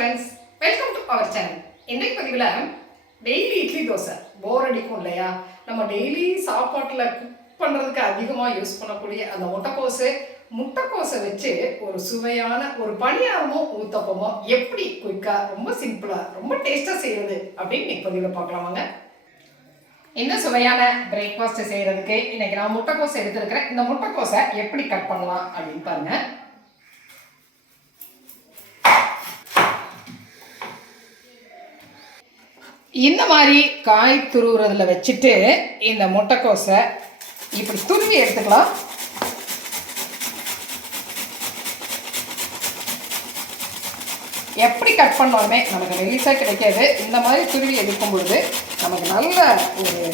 Friends, welcome to our channel. இன்றைக்கு பதிவில் daily idli dosa போர் அடிக்கும் இல்லையா? நம்ம டெய்லி சாப்பாட்டில் குக் பண்ணுறதுக்கு அதிகமாக யூஸ் பண்ணக்கூடிய அந்த முட்டைக்கோஸை வச்சு ஒரு சுவையான ஒரு பணியாரமோ ஊத்தப்பமோ எப்படி குயிக்காக ரொம்ப சிம்பிளாக ரொம்ப டேஸ்ட்டாக செய்கிறது அப்படின்னு இன்னைக்கு பதிவில் பார்க்கலாமாங்க. இந்த சுவையான பிரேக்ஃபாஸ்ட் செய்கிறதுக்கு இன்னைக்கு நான் முட்டைக்கோஸை எடுத்துருக்கிறேன். இந்த முட்டைக்கோஸை எப்படி கட் பண்ணலாம் அப்படின்னு பாருங்க. இந்த மாதிரி காய் துருவுறதுல வச்சுட்டு இந்த முட்டைக்கோஸை இப்படி துருவி எடுத்துக்கலாம். எப்படி கட் பண்ணாலுமே நமக்கு மெல்லிசாக கிடைக்காது. இந்த மாதிரி துருவி எடுக்கும் பொழுது நமக்கு நல்ல ஒரு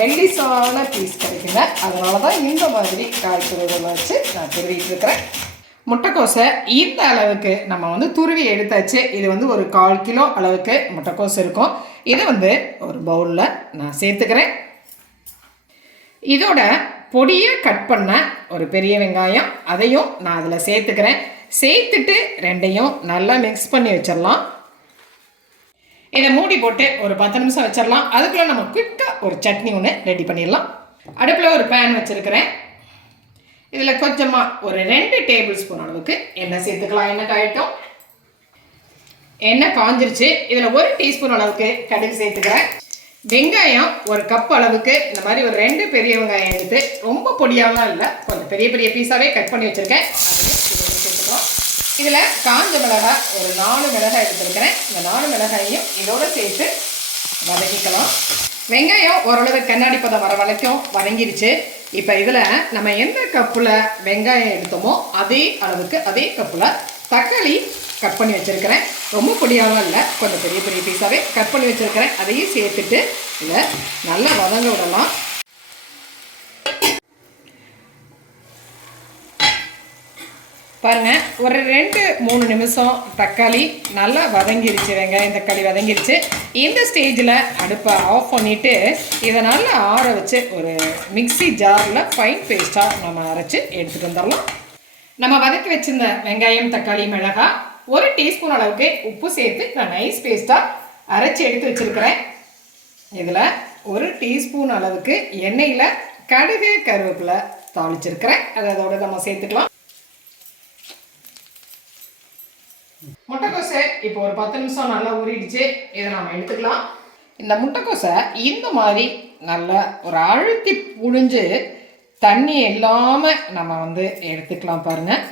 மெல்லிசான பீஸ் கிடைக்குங்க. அதனால தான் இந்த மாதிரி காய் துருவுறதுல வச்சு நான் துருவிட்டு இருக்கிறேன். முட்டைக்கோஸை இந்த அளவுக்கு நம்ம துருவி எடுத்தாச்சு. இது ஒரு 1/4 கிலோ அளவுக்கு முட்டைக்கோஸ் இருக்கும். இதை ஒரு பவுலில் நான் சேர்த்துக்கிறேன். இதோட பொடியை கட் பண்ண ஒரு பெரிய வெங்காயம் அதையும் நான் அதில் சேர்த்துக்கிறேன். சேர்த்துட்டு ரெண்டையும் நல்லா மிக்ஸ் பண்ணி வச்சிடலாம். இதை மூடி போட்டு ஒரு 10 நிமிஷம் வச்சிடலாம். அதுக்குள்ளே நம்ம குயிக்காக ஒரு சட்னி ஒன்று ரெடி பண்ணிடலாம். அடுப்பில் ஒரு பேன் வச்சுருக்கிறேன். இதில் கொஞ்சமாக ஒரு 2 டேபிள் ஸ்பூன் அளவுக்கு எண்ணெய் சேர்த்துக்கலாம். எண்ணெய் காயட்டும். எண்ணெய் காஞ்சிருச்சு. இதில் 1 டீஸ்பூன் அளவுக்கு கடுகு சேர்த்துக்கிறேன். வெங்காயம் 1 கப் அளவுக்கு இந்த மாதிரி ஒரு 2 பெரிய வெங்காயம் எடுத்து ரொம்ப பொடியாலாம் இல்லை, கொஞ்சம் பெரிய பெரிய பீஸாகவே கட் பண்ணி வச்சுருக்கேன். அதையும் சேர்த்துக்கலாம். இதில் காஞ்ச மிளகாய் ஒரு 4 மிளகாய் எடுத்துருக்கிறேன். இந்த 4 மிளகாயையும் இதோடு சேர்த்து வதக்கிக்கலாம். வெங்காயம் ஓரளவு கண்ணாடி பதம் வர வரைக்கும் வதங்கிருச்சு. இப்போ இதில் நம்ம எந்த கப்பில் வெங்காயம் எடுத்தோமோ அதே அளவுக்கு அதே கப்பில் தக்காளி கட் பண்ணி வச்சுருக்கிறேன். ரொம்ப பொடியாகவும் இல்லை, கொஞ்சம் பெரிய பெரிய பீஸாகவே கட் பண்ணி வச்சுருக்கிறேன். அதையும் சேர்த்துட்டு இதை நல்லா வதங்க விடலாம். பாருங்கள், ஒரு 2-3 நிமிஷம் தக்காளி நல்லா வதங்கிருச்சு. வெங்காயம் தக்காளி வதங்கிருச்சு. இந்த ஸ்டேஜில் அடுப்பை ஆஃப் பண்ணிவிட்டு இதை நல்லா ஆற வச்சு ஒரு மிக்ஸி ஜாரில் ஃபைன் பேஸ்ட்டாக நம்ம அரைச்சி எடுத்துகிட்டு வந்துடலாம். நம்ம வதக்கி வச்சுருந்த வெங்காயம் தக்காளி மிளகாய் 1 டீஸ்பூன் அளவுக்கு உப்பு சேர்த்து நான் நைஸ் பேஸ்ட்டாக அரைச்சி எடுத்து வச்சுருக்கிறேன். இதில் 1 டீஸ்பூன் அளவுக்கு எண்ணெயில் கடுகு கருவேப்பிலை தாளிச்சிருக்கிறேன். அதோட நம்ம சேர்த்துக்கலாம். முட்டைக்கோஸை இப்போ ஒரு 10 நிமிஷம் நல்லா ஊறிடுச்சு. இதை நம்ம எடுத்துக்கலாம். இந்த முட்டைக்கோஸை இந்த மாதிரி நல்லா ஒரு அழுத்தி புழிஞ்சு தண்ணி இல்லாமல் நம்ம எடுத்துக்கலாம். பாருங்கள்,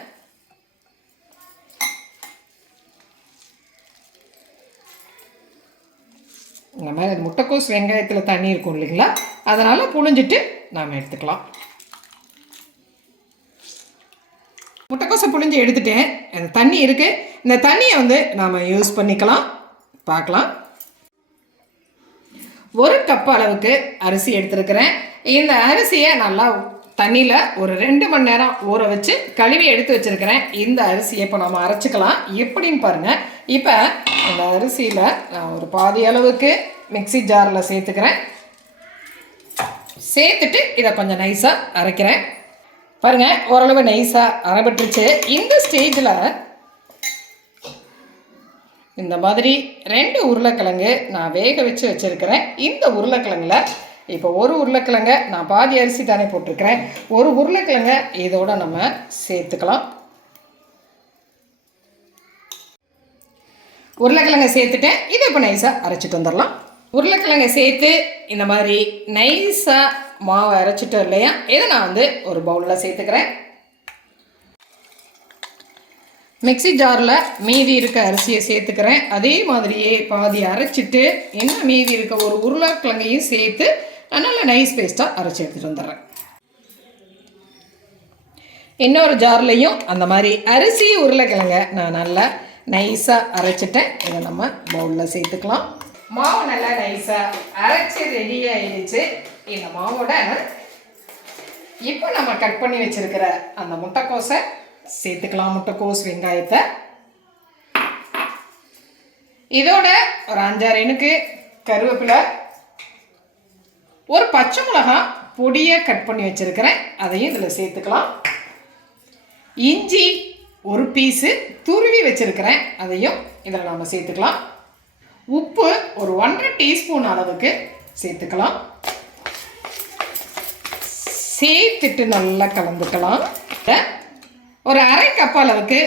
இந்த மாதிரி அது முட்டைக்கோஸ் வெங்காயத்தில் தண்ணி இருக்கும் இல்லைங்களா, அதனால் புழிஞ்சிட்டு நாம் எடுத்துக்கலாம். முட்டைக்கோஸை புழிஞ்சு எடுத்துட்டேன். அந்த தண்ணி இருக்குது. இந்த தண்ணியை நாம் யூஸ் பண்ணிக்கலாம். பார்க்கலாம். 1 கப் அளவுக்கு அரிசி எடுத்துருக்கிறேன். இந்த அரிசியை நல்லா தண்ணியில் ஒரு 2 மணி நேரம் ஊற வச்சு கழுவி எடுத்து வச்சுருக்கிறேன். இந்த அரிசியை இப்போ நம்ம அரைச்சிக்கலாம். எப்படின்னு பாருங்கள். இப்போ இந்த அரிசியில் நான் ஒரு பாதி அளவுக்கு மிக்ஸி ஜாரில் சேர்த்துக்கிறேன். சேர்த்துட்டு இதை கொஞ்சம் நைஸாக அரைக்கிறேன். பாருங்கள், ஓரளவு நைஸாக அரைப்பட்டுருச்சு. இந்த ஸ்டேஜில் இந்த மாதிரி 2 உருளைக்கிழங்கு நான் வேக வச்சு வச்சுருக்கிறேன். இந்த உருளைக்கிழங்கில் இப்போ 1 உருளைக்கிழங்கை நான் பாதி அரிசி தானே போட்டிருக்கிறேன். 1 உருளைக்கிழங்கை இதோடு நம்ம சேர்த்துக்கலாம். உருளைக்கிழங்கை சேர்த்துட்டேன். இதை இப்போ நைஸாக அரைச்சிட்டு வந்துடலாம். உருளைக்கிழங்கை சேர்த்து இந்த மாதிரி நைஸாக மாவை அரைச்சிட்டோம் இல்லையா, இதை நான் ஒரு பவுலில் சேர்த்துக்கிறேன். மிக்ஸி ஜாரில் மீதி இருக்க அரிசியை சேர்த்துக்கிறேன். அதே மாதிரியே பாதி அரைச்சிட்டு இன்னும் மீதி இருக்க 1 உருளைக்கிழங்கையும் சேர்த்து நான் நல்லா நைஸ் பேஸ்ட்டாக அரைச்சி எடுத்துகிட்டு வந்துடுறேன். இன்னொரு ஜார்லேயும் அந்த மாதிரி அரிசி உருளைக்கிழங்கை நான் நல்லா நைஸாக அரைச்சிட்டேன். இதை நம்ம பவுலில் சேர்த்துக்கலாம். மாவு நல்லா நைஸாக அரைச்சி ரெடி ஆகிடுச்சு. இந்த மாவோட இப்போ நம்ம கட் பண்ணி வச்சுருக்கிற அந்த முட்டைக்கோஸை சேர்த்துக்கலாம். முட்டைக்கோஸ் வெங்காயத்தை இதோட ஒரு 5-6 இனுக்கு கருவேப்பிலை, ஒரு பச்சை மிளகாய் பொடியை கட் பண்ணி வச்சுருக்கிறேன். அதையும் இதில் சேர்த்துக்கலாம். இஞ்சி ஒரு பீஸு துருவி வச்சுருக்கிறேன், அதையும் இதில் நம்ம சேர்த்துக்கலாம். உப்பு ஒரு 1.5 டீஸ்பூன் அளவுக்கு சேர்த்துக்கலாம். சேர்த்துட்டு நல்லா கலந்துக்கலாம். ஒரு 1/2 கப் அளவுக்கு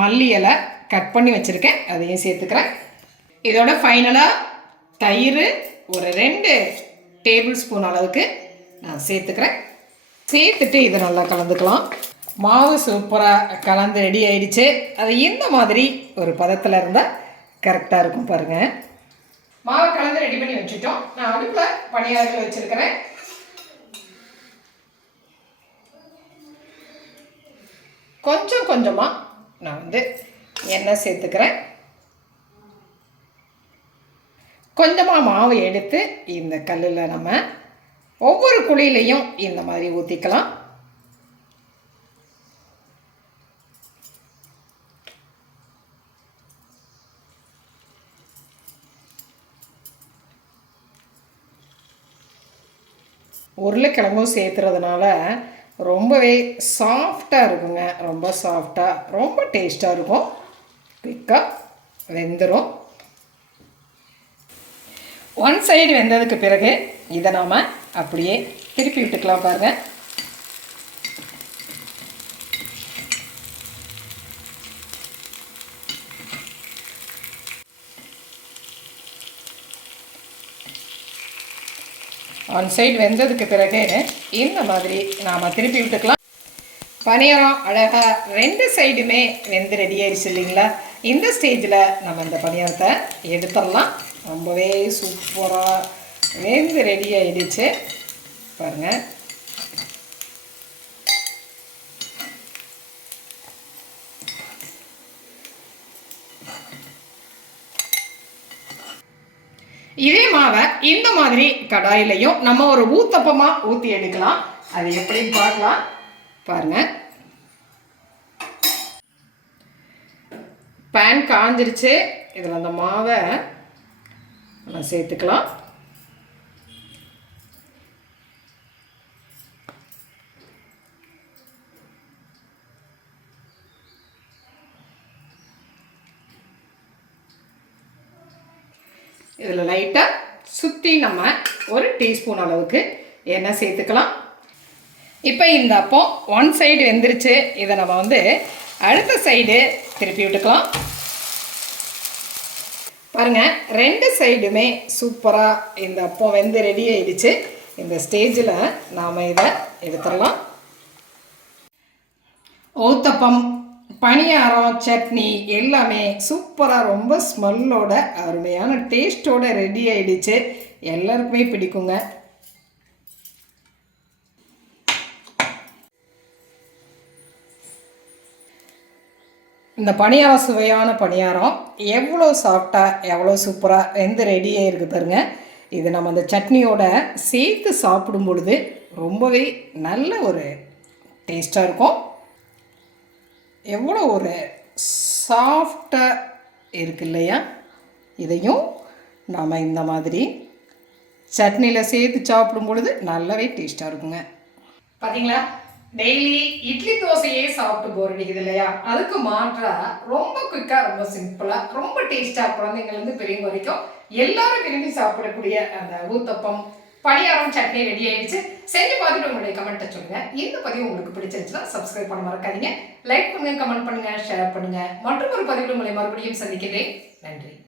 மல்லி இலை கட் பண்ணி வச்சுருக்கேன், அதையும் சேர்த்துக்கிறேன். இதோட ஃபைனலாக தயிர் ஒரு 2 டேபிள் ஸ்பூன் அளவுக்கு நான் சேர்த்துக்கிறேன். சேர்த்துட்டு இதை நல்லா கலந்துக்கலாம். மாவு சூப்பராக கலந்து ரெடி ஆயிடுச்சு. அது இந்த மாதிரி ஒரு பதத்தில் இருந்தால் கரெக்டாக இருக்கும் பாருங்கள். மாவை கலந்து ரெடி பண்ணி வச்சுட்டோம். நான் அடுப்பில் பணியாரங்கள் வச்சுருக்கிறேன். கொஞ்சம் கொஞ்சமாக நான் எண்ணெய் சேர்த்துக்கிறேன். கொஞ்சமாக மாவு எடுத்து இந்த கல்லில் நம்ம ஒவ்வொரு குழியிலையும் இந்த மாதிரி ஊற்றிக்கலாம். உருளைக்கிழங்கும் சேர்த்துறதுனால ரொம்பவே சாஃப்டாக இருக்குங்க. ரொம்ப சாஃப்டாக, ரொம்ப டேஸ்ட்டாக இருக்கும். குயிக்காக வெந்துடும். ஒன் சைடு வெந்ததுக்கு பிறகு இதை நாம் அப்படியே திருப்பி விட்டுக்கலாம் பாருங்கள். ஒன் சைடு வெந்ததுக்கு பிறகு இந்த மாதிரி நாம் திருப்பி விட்டுக்கலாம். பணியாரம் அழகாக 2 சைடுமே வெந்து ரெடி ஆயிடுச்சு இல்லைங்களா? இந்த ஸ்டேஜில் நம்ம இந்த பணியாரத்தை எடுத்துடலாம். ரொம்பவே சூப்பராக வெந்து ரெடி ஆயிடுச்சு பாருங்கள். இதே மாவை இந்த மாதிரி கடாயிலையும் நம்ம ஒரு ஊத்தப்பமாக ஊற்றி எடுக்கலாம். அது எப்படின்னு பார்க்கலாம் பாருங்கள். பேன் காஞ்சிருச்சு. இதில் அந்த மாவை நம்ம சேர்த்துக்கலாம். இதில் லைட்டாக சுற்றி நம்ம ஒரு டீஸ்பூன் அளவுக்கு எண்ணெய் சேர்த்துக்கலாம். இப்போ இந்த அப்பம் ஒன் சைடு வெந்துருச்சு. இதை நம்ம அடுத்த சைடு திருப்பி விட்டுக்கலாம். பாருங்கள், 2 சைடுமே சூப்பராக இந்த அப்பம் வெந்து ரெடி ஆயிடுச்சு. இந்த ஸ்டேஜில் நாம் இதை எடுத்துடலாம். ஊத்தப்பம், பணியாரம், சட்னி எல்லாமே சூப்பராக ரொம்ப ஸ்மெல்லோட அருமையான டேஸ்ட்டோட ரெடி ஆயிடுச்சு. எல்லாருக்குமே பிடிக்குங்க. இந்த பணியாரம் சுவையான பணியாரம் எவ்வளோ சாஃப்டாக எவ்வளோ சூப்பராக வெந்து ரெடியாக இருக்குது பாருங்க. இது நம்ம அந்த சட்னியோட சேர்த்து சாப்பிடும் பொழுது ரொம்பவே நல்ல ஒரு டேஸ்ட்டாக இருக்கும். எவ்வளோ ஒரு சாஃப்டாக இருக்கு இல்லையா? இதையும் நாம் இந்த மாதிரி சட்னியில் சேர்த்து சாப்பிடும் பொழுது நல்லாவே டேஸ்ட்டாக இருக்குங்க. பார்த்தீங்களா? டெய்லி இட்லி தோசையே சாப்பிட்டு போர் அடிக்குது இல்லையா? அதுக்கு மாற்றா ரொம்ப குயிக்காக, ரொம்ப சிம்பிளாக, ரொம்ப டேஸ்ட்டாக குழந்தைங்கள்லேருந்து பெரியவங்க வரைக்கும் எல்லாரும் விரும்பி சாப்பிடக்கூடிய அந்த ஊத்தப்பம், பணியாரம், சட்னி ரெடி ஆயிடுச்சு. செஞ்சு பார்த்துட்டு உங்களுடைய கமெண்ட்டை சொல்லுங்கள். இந்த பதிவு உங்களுக்கு பிடிச்சிருச்சுன்னா சப்ஸ்கிரைப் பண்ண மறக்காதீங்க. லைக் பண்ணுங்கள், கமெண்ட் பண்ணுங்கள், ஷேர் பண்ணுங்கள். மற்றும் ஒரு பதிவில் உங்களை மறுபடியும் சந்திக்கிறேன். நன்றி.